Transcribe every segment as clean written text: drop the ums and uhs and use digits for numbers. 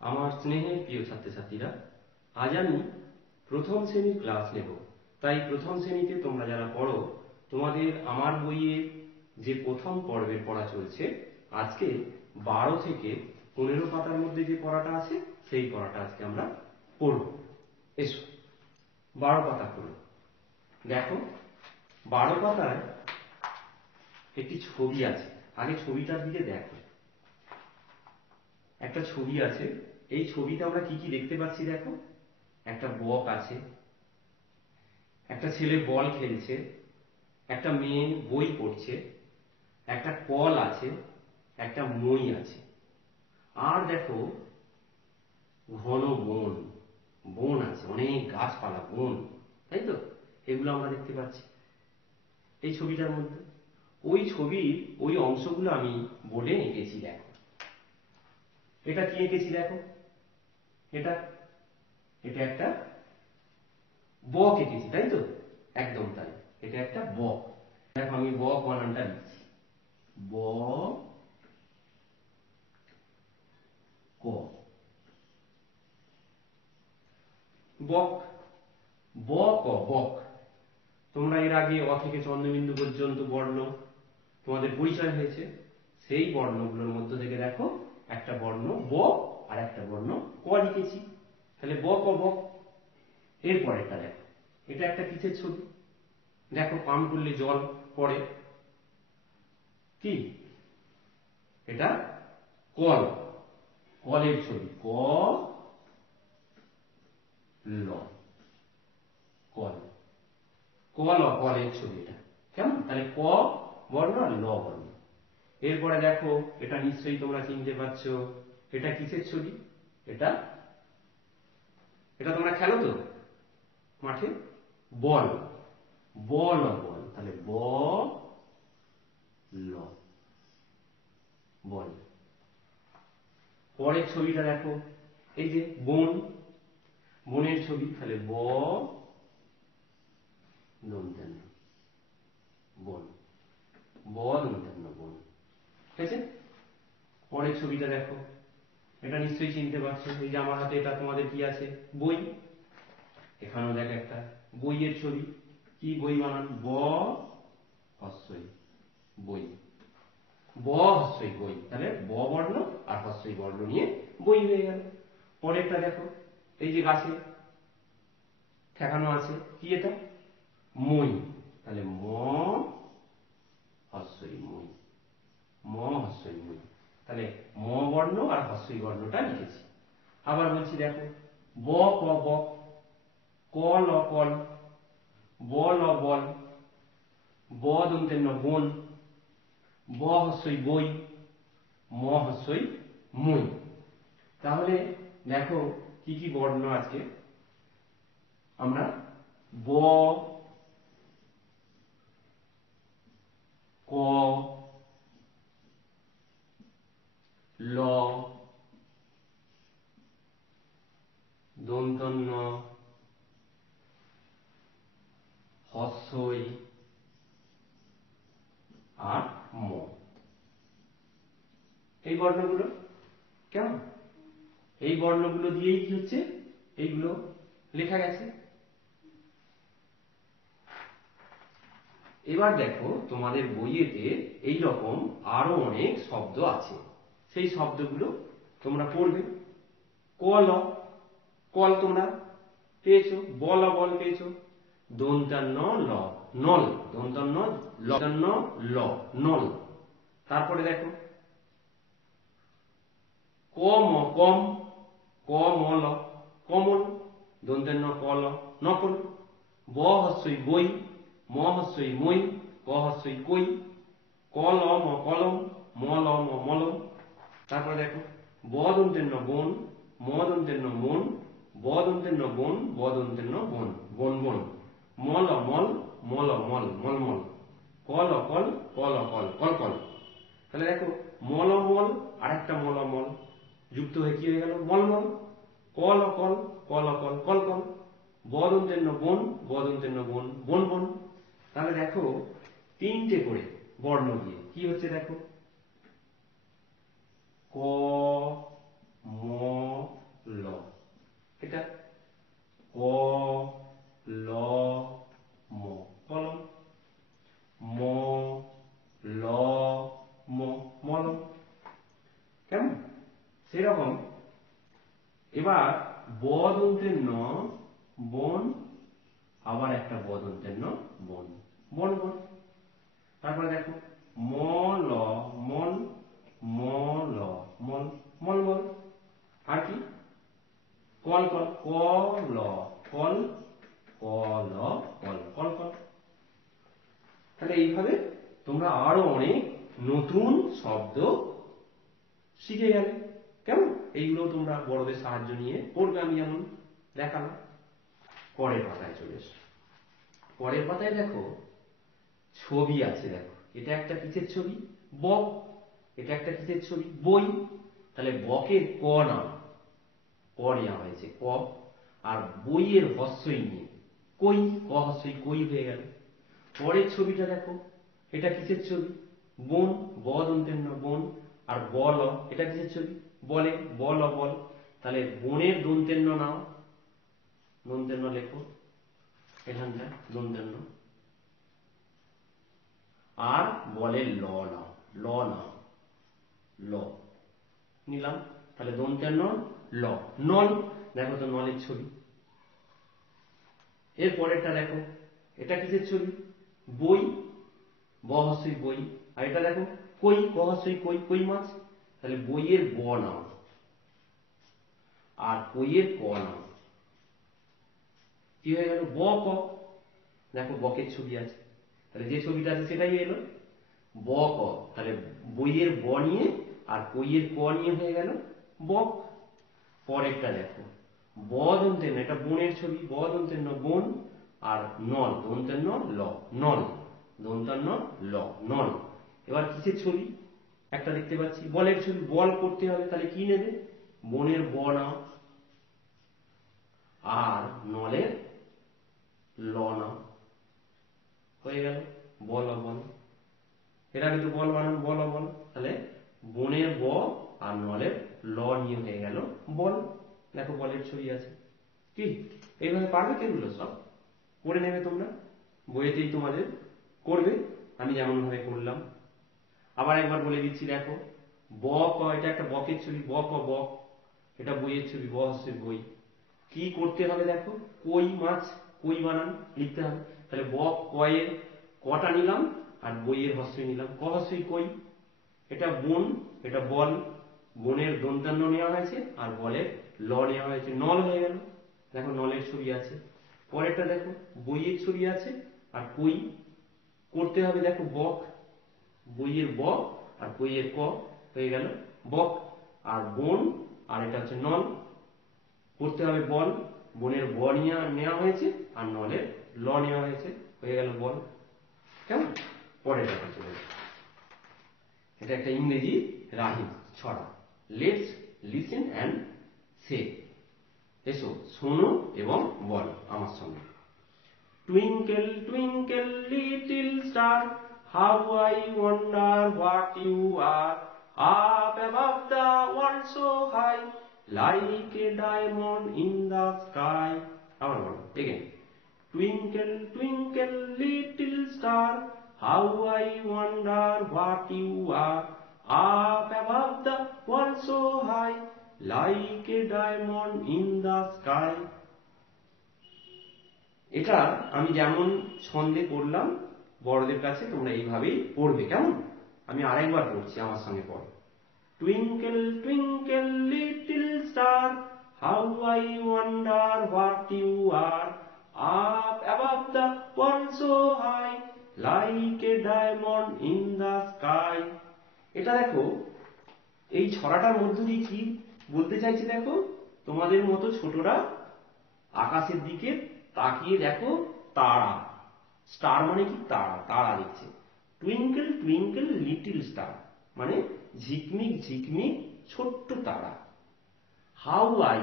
আমার স্নেহের প্রিয় ছাত্রছাত্রীরা, আজ আমি প্রথম শ্রেণীর ক্লাস নেব। তাই প্রথম শ্রেণীতে তোমরা যারা পড়ো, তোমাদের আমার বইয়ের যে প্রথম পর্বের পড়া চলছে, আজকে 12 থেকে 15 পাতার মধ্যে যে পড়াটা আছে সেই পড়াটা আজকে আমরা পড়ব। এসো 12 পাতা পড়ো। দেখো 12 পাতায় একটি ছবি আছে। আগে ছবিটার দিকে দেখো। একটা ছবি আছে। এই ছবিতে আমরা কি কি দেখতে পাচ্ছি দেখো। একটা বক আছে, একটা ছেলে বল খেলছে, একটা মেয়ে বই পড়ছে, একটা কল আছে, একটা মই আছে, আর দেখো ঘন বন, বন আছে, অনেক গাছপালা, বন, তাই তো? এগুলো আমরা দেখতে পাচ্ছি এই ছবিটার মধ্যে। ওই ছবির ওই অংশগুলো আমি বোর্ডে এঁকেছি দেখো। এটা কি এঁকেছি দেখো। এটা এটা একটা বক এঁকেছি, তাই তো? একদম তাই, এটা একটা বক। দেখো আমি বক বানানটা লিখছি, ব ক, বক, ব ক, বক। তোমরা এর আগে অ থেকে চন্দ্রবিন্দু পর্যন্ত বর্ণ তোমাদের পরিচয় হয়েছে। সেই বর্ণগুলোর মধ্য থেকে দেখো একটা বর্ণ ব আর একটা বর্ণ ক লিখেছি। তাহলে ব ক বক। এরপরেরটা দেখো, এটা একটা কিসের ছবি দেখো। পাম্প করলে জল পড়ে, কি এটা? কল, কলের ছবি, ক ল, কল, কল, কলের ছবি এটা, কেমন? তাহলে ক বর্ণ আর ল বর্ণ। এরপরে দেখো, এটা নিশ্চয়ই তোমরা চিনতে পারছো, এটা কিসের ছবি? এটা এটা তোমরা খেলো তো মাঠে, বল, বল, বল, তাহলে ব ল, বল। পরের ছবিটা দেখো, এই যে বন, বনের ছবি, তাহলে ব দন্তেন বন, ব দন্তেন বন, ঠিক আছে? পরের ছবিটা দেখো, এটা নিশ্চয়ই চিনতে পারছো। এই যে আমার হাতে এটা তোমাদের কি আছে? বই। এখানেও দেখ একটা বইয়ের ছবি। কি বই বানান? ব হস্যই বই, ব হস্যই বই। তাহলে ব বর্ণ আর হস্যই বর্ণ নিয়ে বই হয়ে গেল। পরেরটা দেখো, এই যে গাছে ঠেকানো আছে, কি এটা? মই। তাহলে ম হস্যই মই, ম হস্যই মই। তাহলে ম বর্ণ আর হস্যই বর্ণটা লিখেছি। আবার বলছি দেখো, ব ক বক, ক ল কল, ব ল বল, ব দন্তের ন বন, ব হস্যই বই, ম হস্যই মই। তাহলে দেখো কি কি বর্ণ আজকে আমরা ব ক ল দন্তন্য হস্যই আর ম, এই বর্ণগুলো, কেমন? এই বর্ণগুলো দিয়েই কি হচ্ছে, এইগুলো লেখা গেছে। এবার দেখো তোমাদের বইয়েতে এই রকম আরো অনেক শব্দ আছে, সেই শব্দগুলো তোমরা পড়বে। কল, কল তোমরা পেয়েছো, বল, বল পেয়েছো, দন্তান্ন ল, নল, দন্তান্ন লতান্ন ল, নল। তারপরে দেখো কম, কম, কমল, কমল, দন্তান্ন কল, নকল। ব হস্যই বই, ম হস্যই মই, ক হস্যই কই, কলম, কলম, মলম, মলম। তারপরে দেখো ব দন্তের ন বন, ম দন্তের ন মন, ব দন্তের ন বন, ব দন্তের ন বন, বন বন। মল মল, মল মল, মলমল। কল কল, কল কল, কল কল। তাহলে দেখো মলমল আর একটা মলমল যুক্ত হয়ে কি হয়ে গেল? মলমল। কল কল, কল কল, কল কল। ব দন্তের ন বন, ব দন্তের ন বন, বন বন। তাহলে দেখো তিনটে করে বর্ণ দিয়ে কি হচ্ছে দেখো, ক ম কেমন সেরকম এবার ব দন্তের ন বন, আবার একটা ব দন্তের ন বন, বন বন। তারপরে দেখো ম ল মল, ম ল মল, মল মল। আর কি কল কল, ক ল কল, ক ল কল, কল কল। তাহলে এইভাবে তোমরা আরো অনেক নতুন শব্দ শিখে গেলে। কেমন এইগুলো তোমরা বড়দের সাহায্য নিয়ে পড়বে, আমি যেমন দেখালাম। পরের পাতায় চলে এসো। পরের পাতায় দেখো ছবি আছে। দেখো এটা একটা কিসের ছবি? বক। এটা একটা কিসের ছবি? বই। তাহলে বকের ক নাম, ক নেওয়া হয়েছে ক, আর বইয়ের হস্যই নিয়ে কই, ক হস্যই কই হয়ে গেল। পরের ছবিটা দেখো, এটা কিসের ছবি? বন, ব দন্তের ন বন, আর বল, এটা কিসের ছবি? বলে, বল বল। তাহলে বনের দন্তের ন নাও, দন্তের ন লেখো এখানটা দন্তের ন, আর বলে ল নাও, ল নাও, ল নিলাম। তাহলে দন্তের ন ল, নল। দেখো তো নলের ছবি। এর পরেরটা দেখো, এটা কিসের ছবি? বই, ব হস্যই বই। আর এটা দেখো কই, ক হস্যই কই, কই মাছ। তাহলে বইয়ের ব নাও আর কইয়ের ক নাও, কি হয়ে গেল? ব ক। দেখো বকের ছবি আছে, তাহলে যে ছবিটা আছে সেটাই এলো ব ক। তাহলে বইয়ের ব নিয়ে আর কইয়ের ক নিয়ে হয়ে গেল বক। পরেরটা দেখো ব দন্তের ন, এটা বনের ছবি, ব দন্তের ন বন, আর নল দন্তের ন ল, নল দন্তের ন ল, নল। এবার কিসের ছবি? একটা দেখতে পাচ্ছি বলের ছবি, বল করতে হবে, তাহলে কি নেবে? বনের ব নাও আর নলের ল নাও, হয়ে গেল বল বল। এটা কিন্তু বল বানান, বল বল। তাহলে বনের ব আর নলের ল নিয়ে হয়ে গেল বল। দেখো বলের ছবি আছে। কি এইভাবে পারবে তো? এগুলো সব করে নেবে তোমরা, বইয়েতেই তোমাদের করবে, আমি যেমন ভাবে করলাম। আবার একবার বলে দিচ্ছি, দেখো ব ক, এটা একটা বকের ছবি, ব ক বক। এটা বইয়ের ছবি, ব হচ্ছে বই। কি করতে হবে দেখো? কই মাছ, কই বানান লিখতে হবে। তাহলে বক কয়ের কটা নিলাম আর বইয়ের হস্যই নিলাম, ক হস্যই কই। এটা বন, এটা বল, বনের দন্তান্ন নেওয়া হয়েছে আর বলের ল নেওয়া হয়েছে, নল হয়ে গেল। দেখো নলের ছবি আছে। পরেরটা দেখো বইয়ের ছবি আছে আর কই করতে হবে, দেখো বক, বইয়ের ব আর কইয়ের ক হয়ে গেল বক। আর বন আর এটা হচ্ছে নল, করতে হবে বল, বনের ব নিয়ে নেওয়া হয়েছে আর নলের ল নেওয়া হয়েছে, হয়ে গেল বল। কেমন? পরে দেখা চলে, এটা একটা ইংরেজি রাহিম ছড়া। লেটস লিসেন অ্যান্ড সে। এসো শোনো এবং বলো আমার সঙ্গে। Twinkle twinkle little star, how I wonder what you are, up above the world so high, like a diamond in the sky. আবার বলো again. Twinkle twinkle little star, how I wonder what you are, up above the world so high, like a diamond in the sky. এটা আমি যেমন ছন্দে পড়লাম বড়দের কাছে তোমরা এইভাবেই পড়বে। কেমন? আমি আরেকবার পড়ছি, আমার সঙ্গে পড়ো। Twinkle twinkle little star, how I wonder what you are, up above the world so high, like a diamond in the sky. এটা দেখো এই ছড়াটার মধ্য দিয়ে কি বলতে চাইছি দেখো, তোমাদের মতো ছোটরা আকাশের দিকে তাকিয়ে দেখো তারা, স্টার মানে কি তারা, তারা দেখছে। টুইঙ্কেল টুইঙ্কেল লিটল স্টার মানে ঝিকমিক ঝিকমিক ছোট্ট তারা। How I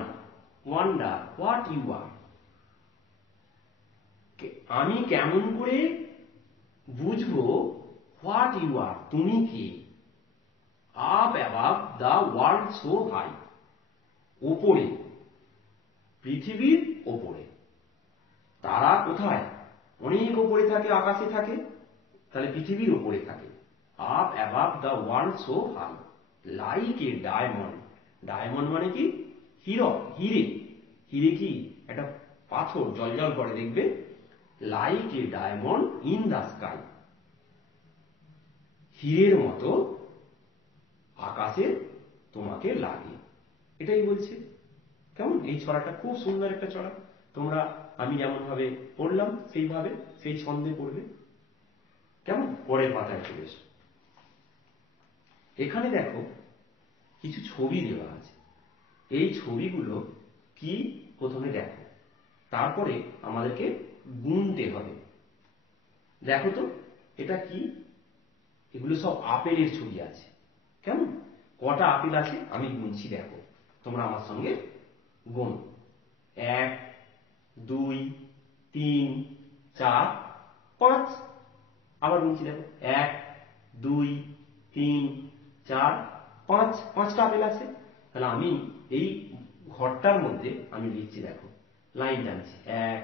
wonder what you are, আমি কেমন করে বুঝবো হোয়াট ইউ আর, তুমি কে। Up above the world so high, ওপরে, পৃথিবীর ওপরে। তারা কোথায়? অনেক ওপরে থাকে, আকাশে থাকে, তাহলে পৃথিবীর ওপরে থাকে। Up above the world so high, like a diamond. Diamond মানে কি? হিরে। হিরে কি? একটা পাথর জ্বলজ্বল করে, দেখবে। Like a diamond in the sky. হীরের মতো আকাশে তোমাকে লাগে, এটাই বলছে। কেমন? এই ছড়াটা খুব সুন্দর একটা ছড়া। তোমরা আমি যেমন ভাবে পড়লাম সেইভাবে সেই ছন্দে পড়বে। কেমন? পরের পাতায় চলে এসো। এখানে দেখো কিছু ছবি দেওয়া আছে। এই ছবিগুলো কি প্রথমে দেখো, তারপরে আমাদেরকে গুনতে হবে। দেখো তো এটা কি? এগুলো সব আপেলের ছবি আছে। কেমন? কটা আপেল আছে আমি গুনছি, দেখো। তোমরা আমার সঙ্গে গুন। 1 2 3 4 5। আবার গুনছি, দেখো। 1 2 3 4 5। 5টা আপেল আছে। তাহলে আমি এই ঘরটার মধ্যে আমি লিখছি, দেখো। লাইন টানছি। 1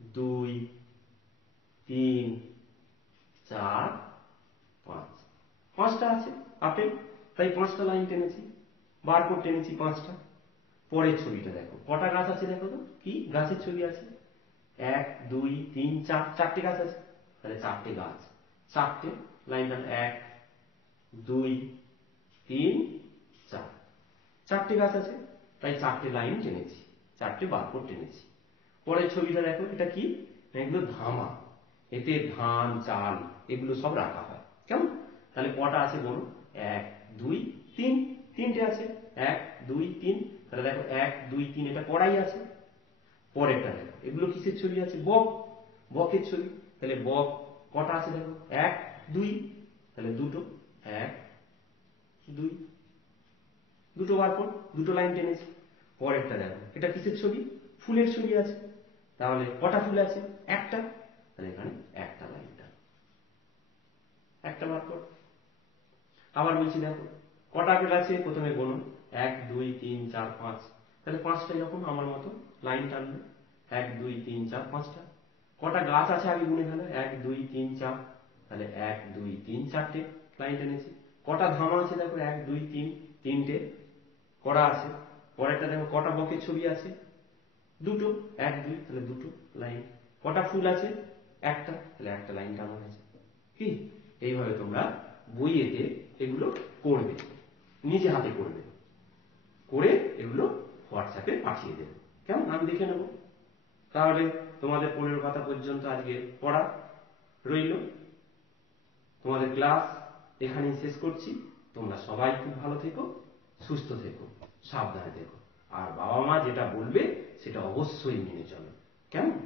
2 3 4 5। 5টা আছে আপেল, তাই 5টা লাইন টেনেছি, বারকোড টেনেছি 5টা। পরের ছবিটা দেখো, কটা গাছ আছে দেখো তো। কি গাছের ছবি আছে? 1 2 3 4। 4টে গাছ আছে, তাহলে 4টে গাছ। 4টে লাইন টান। 1 2 3 4। 4টে গাছ আছে, তাই 4টে লাইন টেনেছি, 4টে বারকোড টেনেছি। পরের ছবিটা দেখো, এটা কি? এগুলো ধামা। এতে ধান চাল এগুলো সব রাখা হয়। কেমন? তাহলে কটা আছে বলো? 1 2 3। 3টে আছে। 1 2 3। তাহলে দেখো 1 2 3, এটা কড়াই আছে। পরেরটা দেখো, এগুলো কিসের ছবি আছে? বক। বকের ছবি। তাহলে বক কটা আছে দেখো? 1 2। তাহলে দুটো। 1 2। দুটো বারকোড, দুটো লাইন টেনেছি। পরেরটা দেখো, এটা কিসের ছবি? ফুলের ছবি আছে। তাহলে কটা ফুল আছে? একটা। তাহলে এখানে একটা লাইন টান, একটা বারকোড। আবার বলছি, দেখো কটা আপেল আছে প্রথমে গোনো। 1 2 3 4 5। তাহলে 5টা এরকম আমার মতো লাইন টানবে। 1 2 3 4 5টা। কটা গাছ আছে আগে গুনে ফেলো। 1 2 3 4। তাহলে 1 2 3 4টে লাইন টেনেছি। কটা ধামা আছে দেখো? 1 2 3। 3টে কড়া আছে। পরেরটা দেখো, কটা বকের ছবি আছে? দুটো। 1 2, তাহলে দুটো লাইন। কটা ফুল আছে? একটা, তাহলে একটা লাইন টানা হয়েছে। কি? এইভাবে তোমরা বইয়েতে এগুলো করবে, নিজে হাতে করবে, করে এগুলো হোয়াটসঅ্যাপে পাঠিয়ে দেবে। কেমন? আমি দেখে নেব। তাহলে তোমাদের 15 পাতা পর্যন্ত আজকে পড়া রইল। তোমাদের ক্লাস এখানেই শেষ করছি। তোমরা সবাই খুব ভালো থেকো, সুস্থ থেকো, সাবধানে থেকো। আর বাবা মা যেটা বলবে সেটা অবশ্যই মেনে চলো। কেমন?